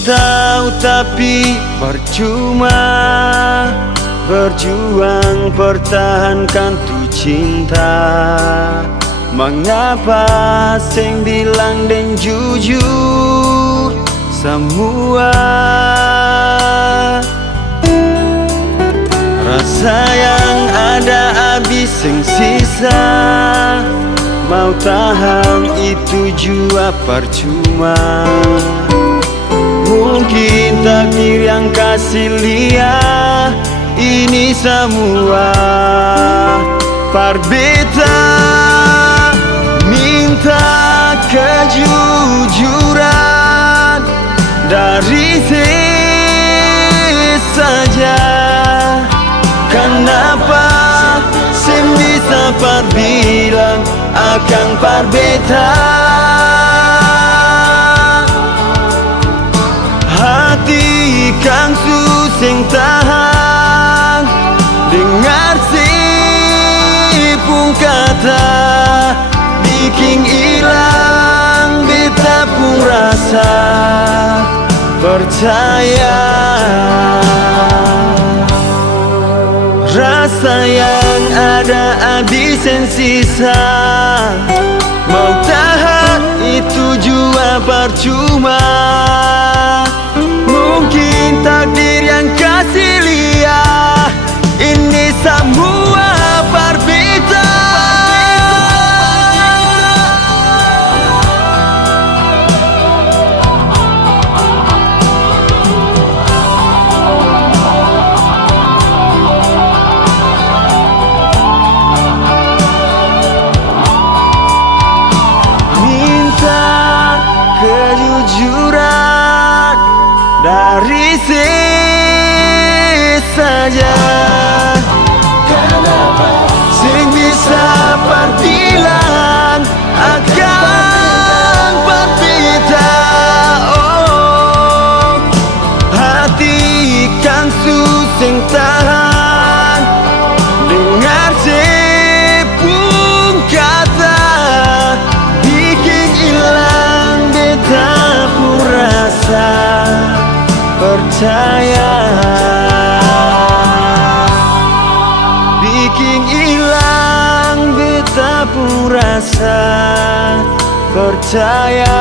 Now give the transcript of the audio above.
tahu tapi percuma berjuang pertahankan tuh cinta. Mengapa sing bilang dan jujur semua rasa yang ada habis sing sisa. Mau tahan itu jua percuma. Mungkin takdir yang kasih lihat ini semua. Parbeta minta kejujuran dari saja. Kenapa sim bisa parbilang akan parbeta? Hati kang susing tahan dengar si pun kata bikin hilang beta pun rasa percaya. Rasa yang ada habis yang sisa. Mau tahan itu jua percuma. Mungkin takdir yang kasih lihat ini semua parbeta. Kejujuran dari saja. Kenapa sing bisa parbilang akan parbeta? Oh, hati kan susing tahan dengar sepung kata bikin hilang beta pun rasa percaya. Bikin hilang beta pun rasa percaya.